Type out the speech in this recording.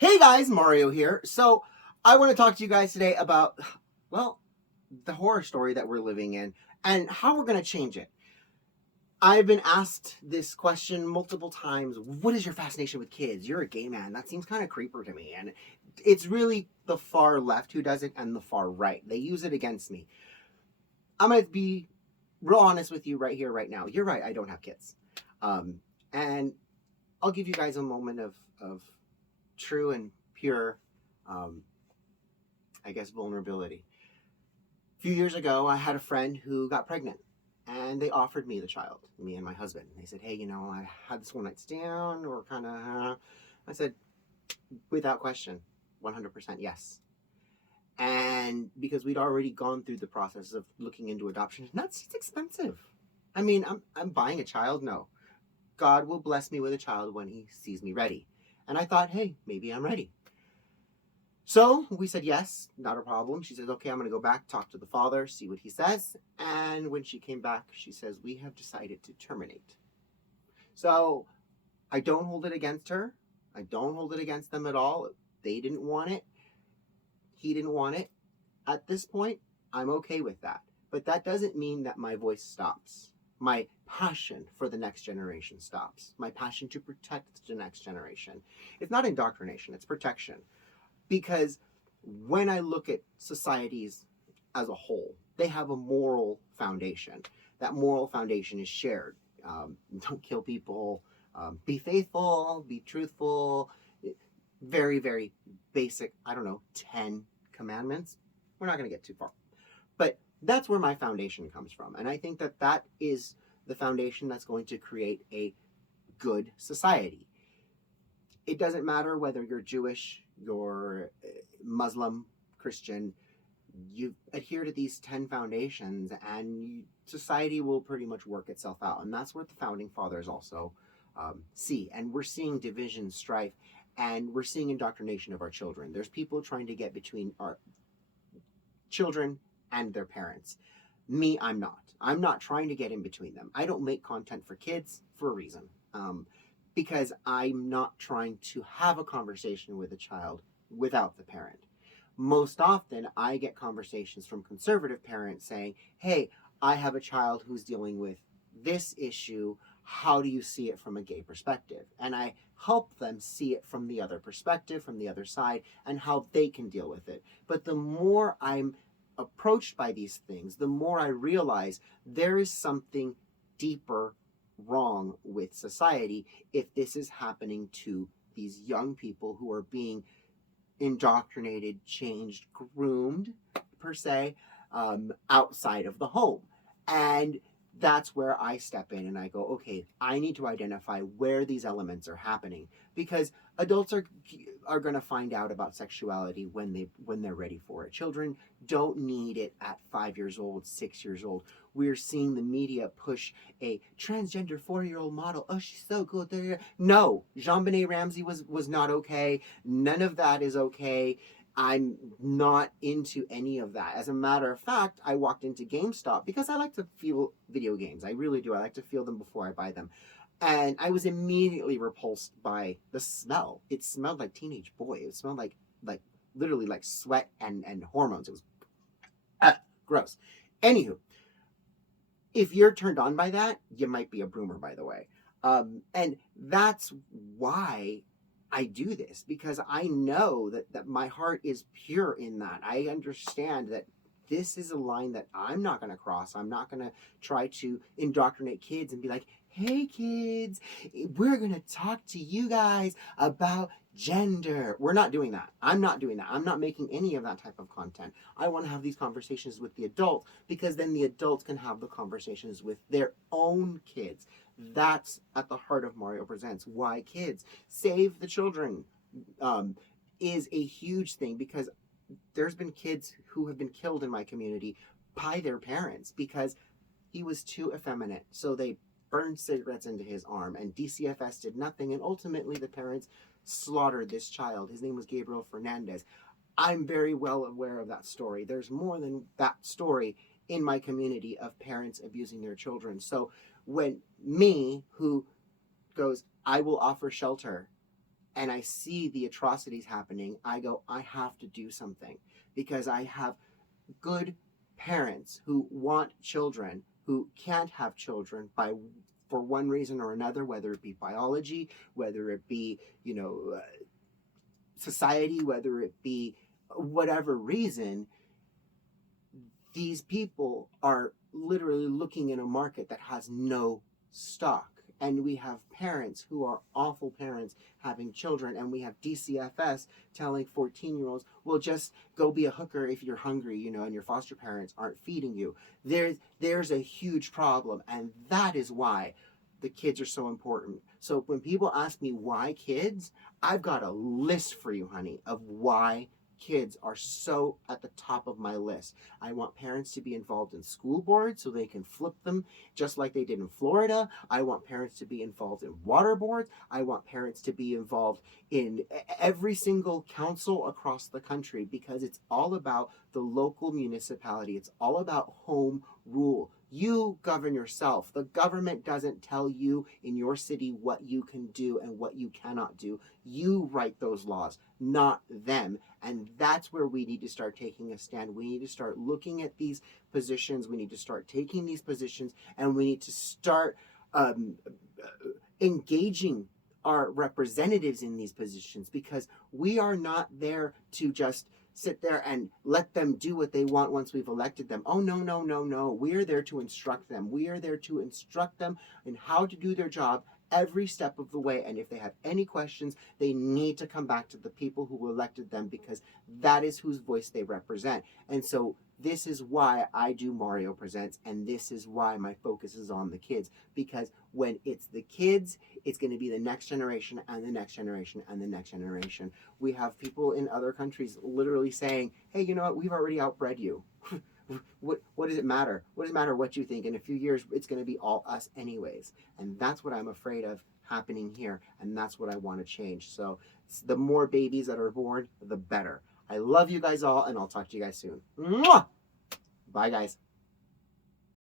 Hey guys, Mario here. So, I want to talk to you guys today about, well, the horror story that we're living in and how we're going to change it. I've been asked this question multiple times. What is your fascination with kids? You're a gay man. That seems kind of creeper to me. And it's really the far left who does it and the far right. They use it against me. I'm going to be real honest with you right here, right now. You're right. I don't have kids. And I'll give you guys a moment of true and pure, um, I guess, vulnerability. A few years ago, I had a friend who got pregnant, and they offered me the child, me and my husband. They said, "Hey, I had this one night stand, or kind of." I said, without question, 100% yes. And because we'd already gone through the process of looking into adoption, and it's expensive. I mean, I'm buying a child. No, God will bless me with a child when He sees me ready. And I thought, hey, maybe I'm ready. So we said yes, not a problem. She says, okay, I'm going to go back, talk to the father, see what he says. And when she came back, she says, we have decided to terminate. So I don't hold it against her. I don't hold it against them at all. They didn't want it. He didn't want it. At this point, I'm okay with that. But that doesn't mean that my voice stops. My passion for the next generation stops. My passion to protect the next generation. It's not indoctrination, it's protection. Because when I look at societies as a whole, they have a moral foundation. That moral foundation is shared. Don't kill people, be faithful, be truthful. Very, very basic, 10 commandments. We're not going to get too far. But that's where my foundation comes from. And I think that that is the foundation that's going to create a good society. It doesn't matter whether you're Jewish, you're Muslim, Christian, you adhere to these 10 foundations and society will pretty much work itself out. And that's what the founding fathers also see. And we're seeing division, strife, and we're seeing indoctrination of our children. There's people trying to get between our children and their parents. Me, I'm not. I'm not trying to get in between them. I don't make content for kids for a reason. Because I'm not trying to have a conversation with a child without the parent. Most often, I get conversations from conservative parents saying, hey, I have a child who's dealing with this issue. How do you see it from a gay perspective? And I help them see it from the other perspective, from the other side, and how they can deal with it. But the more I'm approached by these things, the more I realize there is something deeper wrong with society if this is happening to these young people who are being indoctrinated, changed, groomed, per se, outside of the home. And that's where I step in and I go, okay, I need to identify where these elements are happening because adults are going to find out about sexuality when they're ready for it. Children don't need it at 5 years old, 6 years old. We're seeing the media push a transgender 4-year-old model. Oh, she's so cool. No, JonBenet Ramsey was not okay. None of that is okay. I'm not into any of that. As a matter of fact, I walked into GameStop because I like to feel video games. I really do. I like to feel them before I buy them. And I was immediately repulsed by the smell. It smelled like teenage boy. It smelled like literally like sweat and hormones. It was gross. Anywho, if you're turned on by that, you might be a broomer, by the way. And that's why I do this, because I know that my heart is pure in that. I understand that this is a line that I'm not going to cross. I'm not going to try to indoctrinate kids and be like, hey, kids, we're going to talk to you guys about gender. We're not doing that. I'm not doing that. I'm not making any of that type of content. I want to have these conversations with the adults because then the adults can have the conversations with their own kids. That's at the heart of Mario Presents. Why kids? Save the children is a huge thing because there's been kids who have been killed in my community by their parents because he was too effeminate. So they burned cigarettes into his arm and DCFS did nothing. And ultimately the parents slaughtered this child. His name was Gabriel Fernandez. I'm very well aware of that story. There's more than that story in my community of parents abusing their children. So when me, who goes, I will offer shelter and I see the atrocities happening, I go, I have to do something, because I have good parents who want children who can't have children for one reason or another, whether it be biology, whether it be, society, whether it be whatever reason. These people are literally looking in a market that has no stock. And we have parents who are awful parents having children, and we have DCFS telling 14-year-olds, well, just go be a hooker if you're hungry, and your foster parents aren't feeding you. There's a huge problem, and that is why the kids are so important. So when people ask me why kids, I've got a list for you, honey, of why kids are so at the top of my list. I want parents to be involved in school boards so they can flip them just like they did in Florida. I want parents to be involved in water boards. I want parents to be involved in every single council across the country, because it's all about the local municipality. It's all about home rule. You govern yourself. The government doesn't tell you in your city what you can do and what you cannot do. You write those laws, not them. And that's where we need to start taking a stand. We need to start looking at these positions. We need to start taking these positions, and we need to start engaging our representatives in these positions, because we are not there to just sit there and let them do what they want once we've elected them. Oh, no, no, no, no. We are there to instruct them. We are there to instruct them in how to do their job every step of the way. And if they have any questions, they need to come back to the people who elected them, because that is whose voice they represent. And so this is why I do Mario Presents, and this is why my focus is on the kids, because when it's the kids, it's going to be the next generation and the next generation and the next generation. We have people in other countries literally saying, hey, you know what, we've already outbred you. What does it matter? What does it matter what you think? In a few years, it's going to be all us anyways. And that's what I'm afraid of happening here, and that's what I want to change. So the more babies that are born, the better. I love you guys all, and I'll talk to you guys soon. Mwah! Bye, guys.